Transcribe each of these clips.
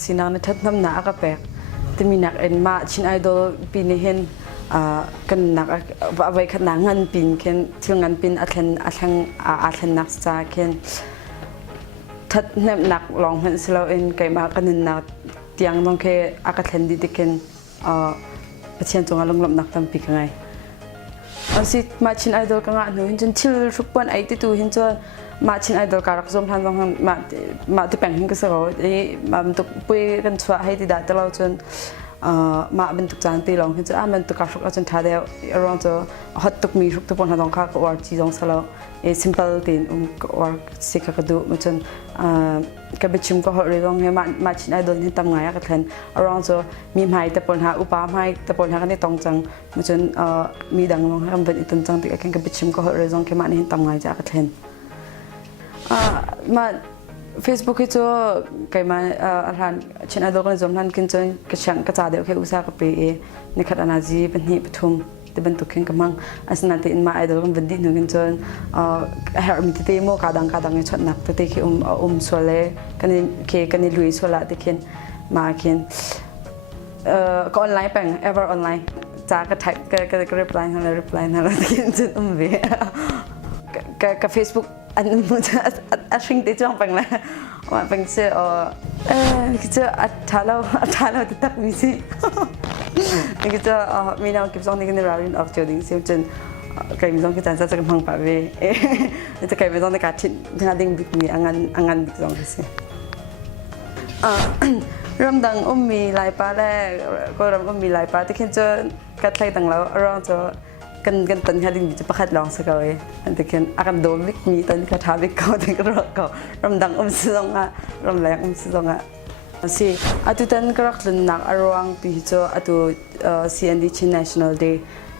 sinang na tat nam na akapek timinak en ma chin idol pinihin kan nak vai khanangan pin ken thilngan pin athan nak sa ken tat nem nak long han slo en kai ma kanin na tiang nong ke akathan di ken pathian chunga longlom nak tam pi kangai asi ma chin idol ka nga no hin chen thil rupon ai ti tu hin cho ma chin idol karak zom than long ma ti peng hin ka so e ma tuk pui kan chwa hai ti da ta lo chon ma ben tuk chan ti long hin cho man tuk ka shuk chon tha de around to hot tuk mi shuk tu pon ha dong kha ko war chi jong salo e simple tin or sikha ka du ma chon ka bechim ko hor rong he ma chin idol hin tam ngai ka thlen around so mi mai ta pon ha upa mai ta pon ha ka ni tong chang ma chon mi dang long ham ben itun chang ti ka bechim ko hor rong ke ma ni hin tam ngai ja ka thlen ma Facebook hi cho kai ma ran chin idol kan zom han kin chon ka chang ka cha de ke usa ka pe e ni khat ana ji ban hi pathum te ban tu khen kamang asna te in ma idol kan ban di nu kin chon her mi te mo ka dang chot nak te ki sole kan ni lui sola te ken ma ken ko online peng ever online cha ka type ka reply hala ken chon ve ka Facebook anh muốn anh sinh tới trong bằng là mà bằng sẽ cái chỗ thả lâu thì tắt mình gì cái chỗ mình nào kịp xong thì cái này là of chiều đến siêu chân cái mình xong cái chân sẽ cái bằng bảo vệ cái mình xong cái cả thịt thằng đinh bị mi ăn bị xong cái gì ram đằng mi lại pa đây có ram mi lại pa thì cái chỗ cái thay đằng lâu around chỗกันตันแค่ดิ้งจะประคัดลองสักเอาเองอันที่เคนอาการโดนวิกมีตอนที่เขาทาวิกเขาถึงก็รอเขารำดังซื้ออ่ะรำแรงซื้ออ่ะสิอัตุตันก็รักลุ่นนักอารวงปีโจอัตุCND Chin National Day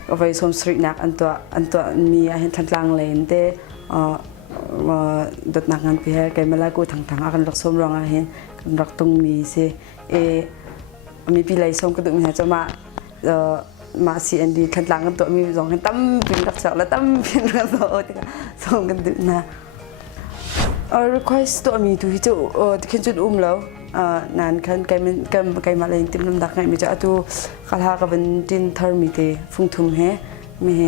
ก็ไปสมสตรีนักอันตัวมีอาหารทันลังเลนเดดดนักงานปีให้แกมาลากูทางอาการรักสมรองอาหารกันรักตรงมีสิมีปีไรสมก็ต้องมีหาจะมาCNDขันหลังกันตัวมีสองขันตั้มเป็นรักษาและตั้มเป็นรักษาที่สองกันดึกนะrequest ตัวมีตัวที่จะที่ขันจุดแล้วนานขันไกมาเลยติมลำดักไงมีจะตัวข้ารากับเป็นดินทาร์มีเตฟุ้งทุ่มเฮมีเฮ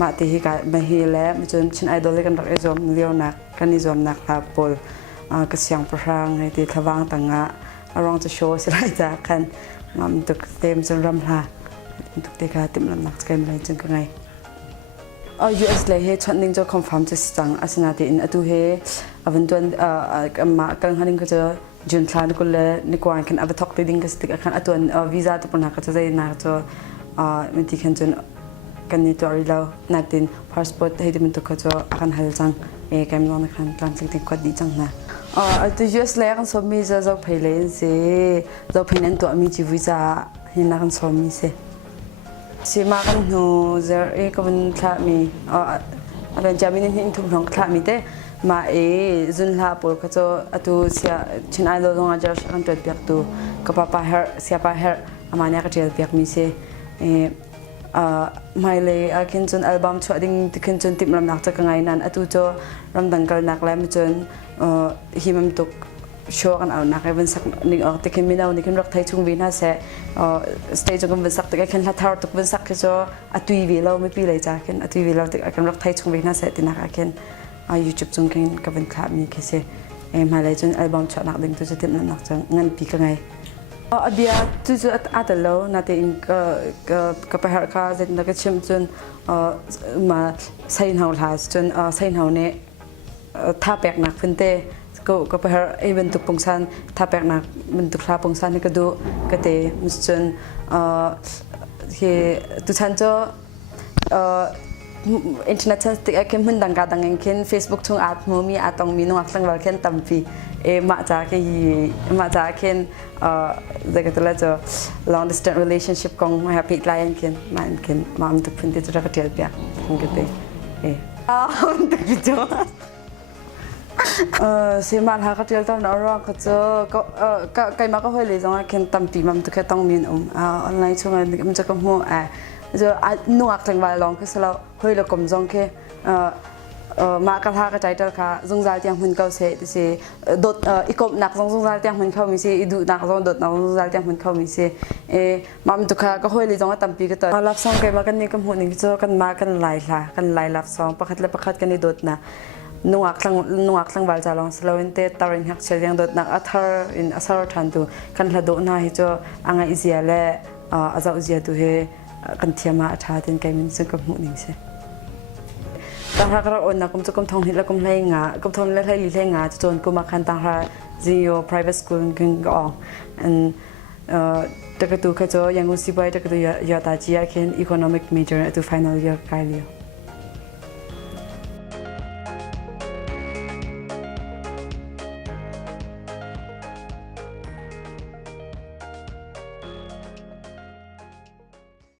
มาเตหิกันมาเฮแล้วมีจนชินไอดอลเลยกันรักไอจอมเลี้ยวนักกันนิจอมนักลาปอลกระเสียงประรังให้ตีทวางต่างะอารองจะโชว์สิไรจากกันมันตุกเต็มจนรำลาตุกเตกาติมลำนักสกายมาเลยจนกันไงUS เลยเฮชันนิ่งจะคอนเฟิร์มจะสังอาสนาตีอินอตุเฮอวันตัวนมากันฮันนิ่งก็จะจุนทานก็เลยนิกวานกันอวัตถุดิ่งก็สติกันอตัวนวีซ่าตัวปนักก็จะได้นาจะมันที่กันจนกันนี่ตัวรีเลวนาตินพาสปอร์ตให้ที่มันตุกก็จะกันฮัลจังกันมองกันตามสิ่งที่ควรดีจังนะตัว US เลยกันสมีจะเพลย์สิจะเพลย์ตัวมีจีวีซ่าเห็นนักกันสมีสิสิมากันหนูจะก็เป็นคลามีเป็นจามินหินทุ่งทองคลามีเต้มาจุนลาปุกก็จะตัวเสียชินไอโลงอาจจะกันตัวเปียกตัวก็ป้าเฮร์เสียป้าเฮร์อามาเนี่ยก็จะเปียกมีเสไม่เลยคินจนอัลบั้มชวดิ้งที่คินจนติดลำนักจะกังไงนั้นตัวจะรำดังกันนักแล้วมันจนหิมตุกโชว์กันเอานักไอ้วันสักนึงออกแต่คินไม่เอานี่คินรักไทยช่วงวินาทีสเตจก็วันสักแต่คินลัดทาร์ตุกวันสักก็จะตุยวิเราไม่ปีเลยจ้าคินตุยวิเราแต่คินรักไทยช่วงวินาทีที่นักคินYouTube จงคินก็เป็นคลาบมีแค่เสียมาเลยจนอัลบั้มชวนักดึงตัวจะติดนักจังงั้นปีกังไงเบียตัวจะอัดแล้วนาทีอินก็ไปหาข้าเสร็จนักชิมจนมาใส่หาวลาจนใส่หาวเนี่ยท่าแปลกหนักพื้นเต้ก็ไปหาบรรทุกปงซันท่าแปลกหนักบรรทุกท่าปงซันนี่ก็ดูก็เตะมุสจนที่ตุชันจะอินเทอร์เน็ตติดเข้มขึ้นดังการดังเองขึ้น Facebook ช่วงอาจมีอาจต้องมีน้องอักษรว่าขึ้นตั้มปีมาจากขึ้นจะก็ตัวละจะ long distance relationship ของมาหาพี่ไลน์ขึ้นมาอันตุกพื้นที่จะรักเดียวเปียกก็เตะอันตุกพิจารเสียมาหากระเทียมตอนนั้นเราก็จะก็ไกลมาก็เคยเลยจังว่าเข็นตั้มปีมันตุกแค่ต้องมีออนไลน์ช่วงนั้นมันจะก็มัวจะนุ่งอักษรว่าลองคือเราเคยเรากลมจังแค่ mạ cả thà cái trái trâu cả dùng dao tiếng hun câu sẽ đốt ikop nạc dùng dao tiếng hun câu mình sẽ idu nạc dùng đốt nạc dùng dao tiếng hun câu mình sẽ mà mình tụi cả có hơi lý do tâm pi cái tờ lạp xong cái mà cái này cái hun này cho cái mà cái lai lạp xong pakhat cái này đốt na nuak lang bal jalong slowin te tarin hak cheliang dot nak athar in asar than tu kan hla do na hi cho anga izia le azau zia tu he kan thiama atha tin kai min sung ka hmu ning se tang ha kara on na kum chukum thong hila kum hlai nga kum thong le hlai li hlai nga chon kuma khan tang ha zio private school king go and takatu kha cho yangon sibai takatu ya ta ji ya khen economic major to final year kai lio